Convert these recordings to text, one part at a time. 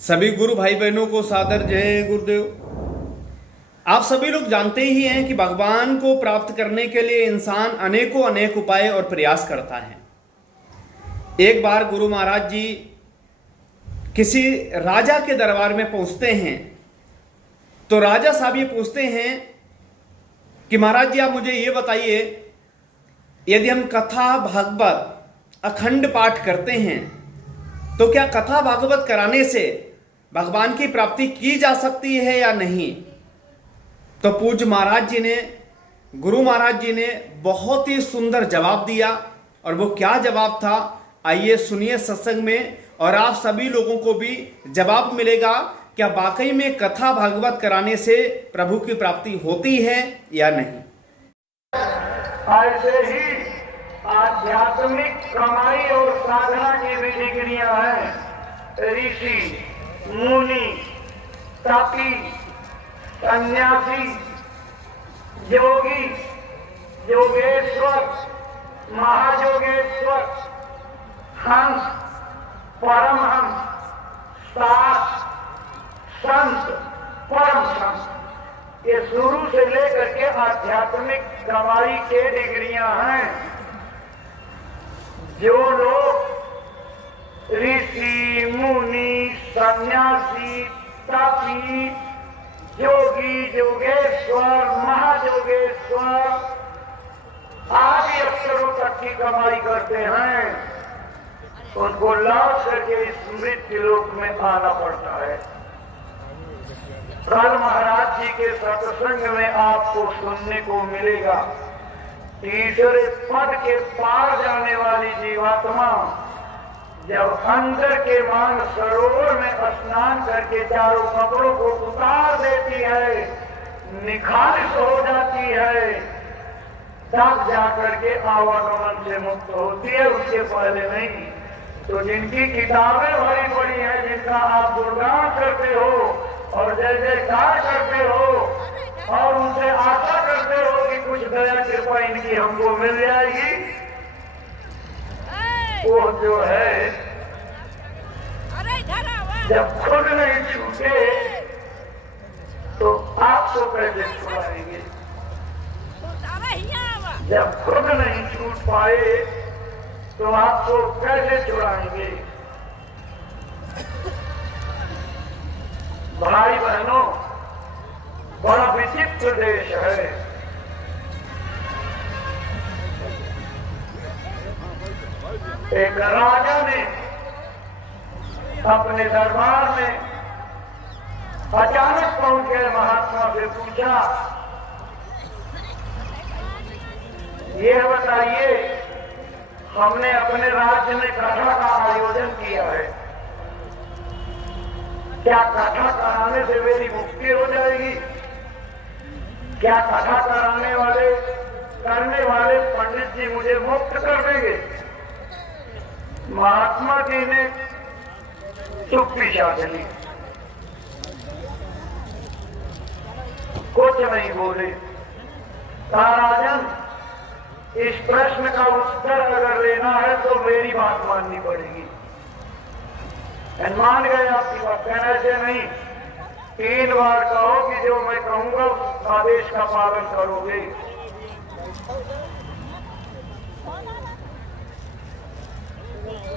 सभी गुरु भाई बहनों को सादर जय गुरुदेव। आप सभी लोग जानते ही हैं कि भगवान को प्राप्त करने के लिए इंसान अनेक उपाय और प्रयास करता है। एक बार गुरु महाराज जी किसी राजा के दरबार में पहुंचते हैं तो राजा साहब ये पूछते हैं कि महाराज जी आप मुझे ये बताइए, यदि हम कथा भागवत अखंड पाठ करते हैं तो क्या कथा भागवत कराने से भगवान की प्राप्ति की जा सकती है या नहीं। तो पूज्य महाराज जी ने, गुरु महाराज जी ने बहुत ही सुंदर जवाब दिया। और वो क्या जवाब था, आइए सुनिए सत्संग में, और आप सभी लोगों को भी जवाब मिलेगा क्या वाकई में कथा भागवत कराने से प्रभु की प्राप्ति होती है या नहीं। ऐसे ही आध्यात्मिक कमाई और साधना की भी डिग्रियां हैं। ऋषि, मुनि, तपी, सन्यासी, योगी, योगेश्वर, महायोगेश्वर, हंस, परमहंस, सास, संत, परम संत, ये शुरू से लेकर के आध्यात्मिक कमाई के डिग्रियां हैं। जो लोग ऋषि, मुनि, सन्यासी, तपी, योगी, योगेश्वर, महायोगेश्वर आदि अक्षरों तक की कमाई करते हैं, उनको लौट करके इस मृत्यु लोक में आना पड़ता है। कल महाराज जी के सत्संग में आपको सुनने को मिलेगा, तीसरे पद के पार जाने वाली जीवात्मा जब अंदर के मान सरोवर में स्नान करके चारों कपड़ों को उतार देती है, निखारित हो जाती है, तब जाकर के आवागमन से मुक्त होती है, उसके पहले नहीं। तो जिनकी किताबें भरी पड़ी हैं, जिनका आप गुणगान करते हो और जय जयकार करते हो और उनसे आशा करते हो कि कुछ दया कृपा इनकी हमको मिल जाएगी, वो जो है जब खुद नहीं छूटे तो आपको कैसे छुड़ाएंगे। जब खुद नहीं छूट पाए तो आपको कैसे छुड़ाएंगे। भाई बहनों, बड़ा विचित्र देश है। एक राजा ने अपने दरबार में अचानक पहुंच गए महात्मा से पूछा, ये बताइए, हमने अपने राज्य में कथा का आयोजन किया है, क्या कथा कराने से मेरी मुक्ति हो जाएगी? क्या कथा करने वाले पंडित जी मुझे मुक्त कर देंगे? महात्मा जी ने चुप्पी छा ली, कुछ नहीं बोले। राजन, इस प्रश्न का उत्तर अगर लेना है तो मेरी बात माननी पड़ेगी। मान गए आपकी बात, कहना ऐसे नहीं, 3 बार कहो कि जो मैं कहूंगा उस आदेश का पालन करोगे।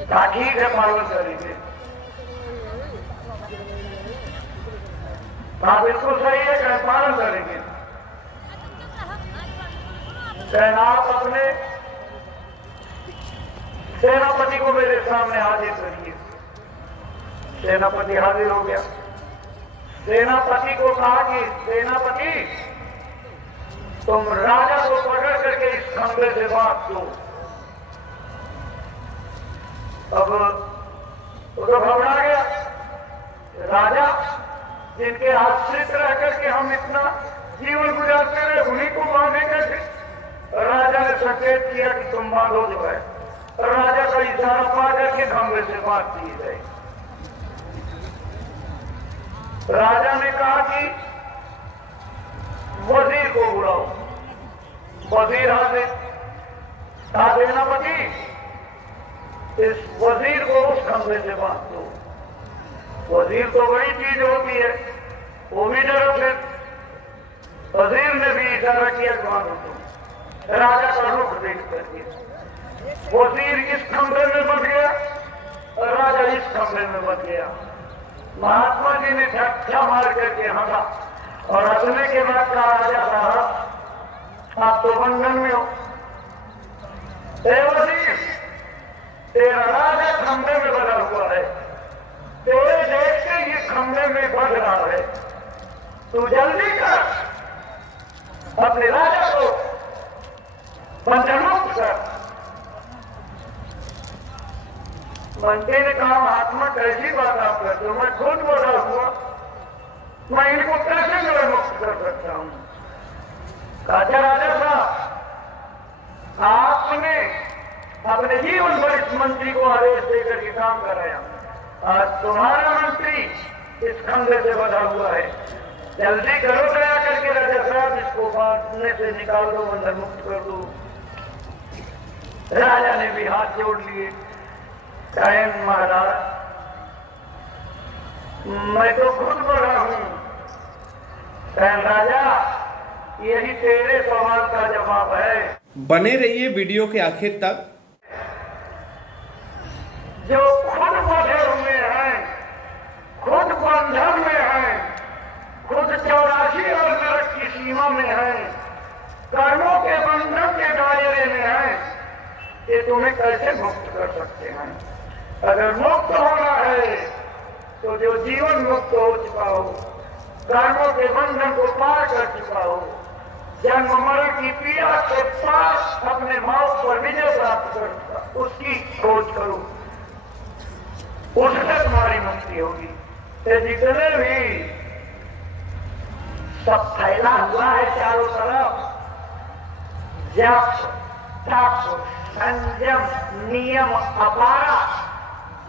ठीक है, पालन करेंगे। हाँ बिल्कुल सही है, कह पालन करेंगे। आप अपने सेनापति को मेरे सामने हाजिर करिए। सेनापति हाजिर हो गया। सेनापति को कहा कि सेनापति, तुम राजा को पकड़ करके इस खंबे से बांध दो। अब वो तो घबरा गया। राजा जिनके आश्रित रह करके हम इतना जीवन गुजारते रहे, उन्हीं को बांधे कैसे? राजा ने संकेत किया कि तुम बांधो जो है। राजा का इशारा पा करके खंबे से बांध दिए गए। राजा ने कहा कि वजीर को बुलाओ। वजीर हाजिर। कहा सेनापति, इस वजीर को उस खंबे से बांध दो। वजीर तो बड़ी चीज होती है, वो भी डरो थे। वजीर ने भी इशारा किया मानो तुम, राजा का रुख देख करके। वजीर इस कमरे में बच गया और राजा इस कमरे में बच गया। महात्मा जी ने झटका मार करके हंसा और हंसने के बाद कहा, राजा साहब आप तो बंधन में हो। ए वजीर, तेरा राजा खंबे में बना हुआ है, तेरे देश के ये खंबे में बढ़ रहा है, तू जल्दी कर, अपने राजा को बंधन मुक्त कर। मंत्री ने कहा, महात्मा कैसी बात आप करते हो, मैं खुद बड़ा हुआ, मैं इनको कैसे जो मुक्त कर सकता हूं। राजा राजा साहब, आपने अपने जीवन भर इस मंत्री को आदेश देकर के काम कराया, आज तुम्हारा मंत्री इस खंडे से बधा हुआ है, जल्दी करो दया करके राजा साहब, इसको बांधने से निकाल दो, बंधन मुक्त कर दो। राजा ने भी हाथ जोड़ लिए, कहें महाराज मैं तो खुद बड़ा हूं। कहें राजा, यही तेरे सवाल का जवाब है। बने रहिए वीडियो के आखिर तक। जो खुद बंधे हुए हैं, खुद बंधन में हैं, खुद 84 और नरक की सीमा में हैं, कर्मों के बंधन के दायरे में हैं, ये तुम्हें कैसे मुक्त कर सकते हैं। अगर मुक्त होना है तो जो जीवन मुक्त हो चुका हो, कर्मों के बंधन को पार कर चुका हो, जन्म मरण की पीड़ा के पास अपने मौत पर विजय प्राप्त कर, उसकी खोज करो, उससे तुम्हारी मुक्ति होगी। ये जितने भी सब फैला हुआ है चारों तरफ, जप तप संयम नियम अपारा,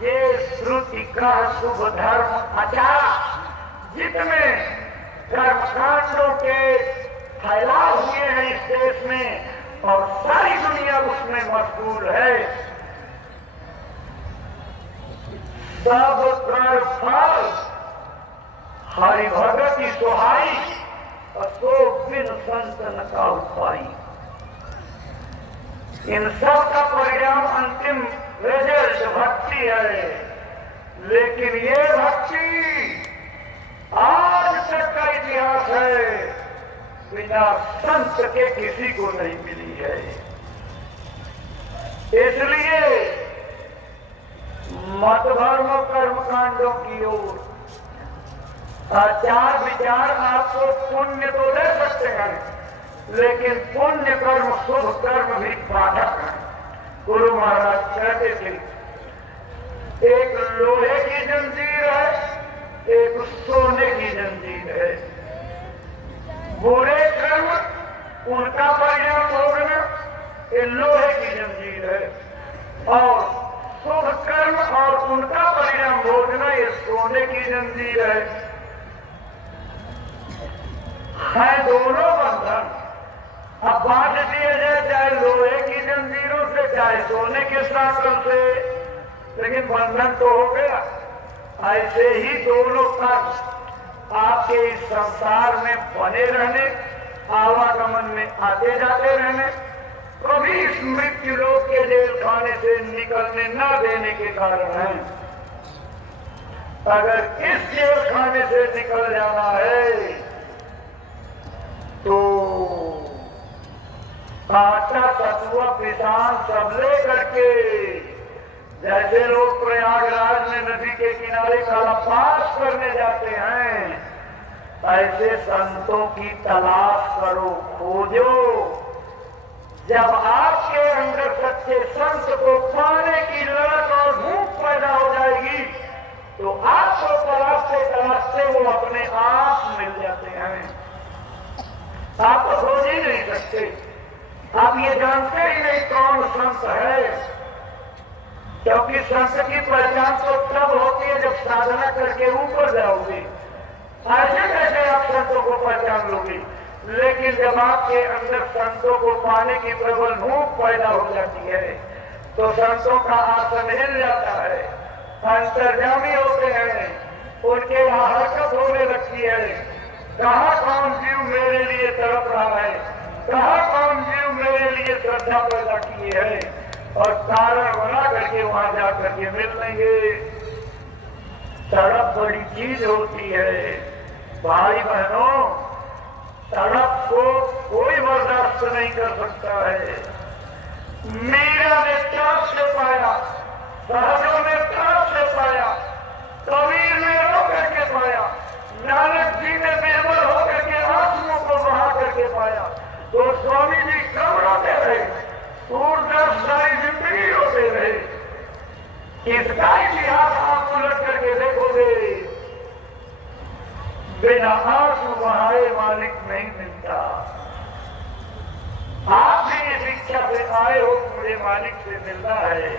ये श्रुति का शुभ धर्म आचारा, जितने कर्मकांडों के फैलाव हुए हैं इस देश में और सारी दुनिया उसमें मशगूल है, सब कर फल हरि भगति सुहाई, सो बिन संतन का उपाय। इन सब का परिणाम अंतिम रिजल्ट भक्ति है, लेकिन ये भक्ति आज तक का इतिहास है, बिना संत के किसी को नहीं मिली है। इसलिए मत भरो कर्मकांडों की ओर। आचार विचार आपको पुण्य तो दे सकते हैं, लेकिन पुण्य कर्म शुभ कर्म भी बाधक है। गुरु महाराज कहते थे, एक लोहे की जंजीर है, एक सोने की जंजीर है। बुरे कर्म उनका परिणाम भोगना ये लोहे की जंजीर है, और शुभ कर्म और उनका परिणाम भोगना ये सोने की जंजीर है दोनों बंधन। अब बांध दिए जाए चाहे लोहे की जंजीरों से चाहे सोने के सांकल से, लेकिन बंधन तो हो गया। ऐसे ही दोनों कर्म आपके इस संसार में बने रहने, आवागमन में आते जाते रहने, कभी इस मृत्यु लोक के जेल खाने से निकलने न देने के कारण है। अगर इस जेल खाने से निकल जाना है तो आटा सतुआ पिसान सब ले करके, जैसे लोग प्रयागराज में नदी के किनारे कलपास करने जाते हैं, ऐसे संतों की तलाश करो, खोजो। जब आपके अंदर सच्चे संत को पाने की ललक और भूख पैदा हो जाएगी तो आपको तलाशते तलाशते वो अपने आप मिल जाते हैं। आप तो खोज ही नहीं सकते, आप ये जानते ही नहीं कौन संत है, क्योंकि संत की पहचान तो तब होती है जब साधना करके ऊपर जाओगे। ऐसे कैसे आप संतों को पहचान लोगे? लेकिन जब आपके अंदर संतों को पाने की प्रबल भूख पैदा हो जाती है तो संतों का आसन हिल जाता है, अंतर्यामी होते हैं, उनके यहाँ हरकत होने लगती है। कहाँ कौन जीव मेरे लिए तड़प रहा है, कहाँ कौन जीव मेरे लिए श्रद्धा पैदा की है, और कारण बना करके वहां जा करके मिल लेंगे। तड़प बड़ी चीज होती है भाई बहनों, तड़प को कोई बर्दाश्त नहीं कर सकता है। मीरा ने तरफ से पाया, सहजों ने तरफ से पाया, कबीर ने रो करके पाया, नानक जी ने बेहतर होकर के आंसुओं को बहा करके पाया, तो स्वामी जी कब रोते रहे? सूरदास सारी जिंदगी रोते रहे। किसका इतिहास आप उलट करके देखोगे, बिना आंसू बहाए मालिक नहीं मिलता। आप भी इस शिक्षा से आए हो, मुझे मालिक से मिलना है,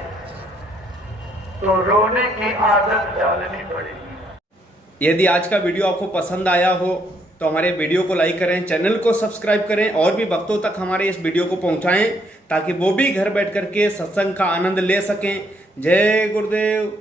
तो रोने की आदत डालनी पड़ेगी। यदि आज का वीडियो आपको पसंद आया हो तो हमारे वीडियो को लाइक करें, चैनल को सब्सक्राइब करें और भी भक्तों तक हमारे इस वीडियो को पहुंचाएं ताकि वो भी घर बैठ करके सत्संग का आनंद ले सकें। जय गुरुदेव।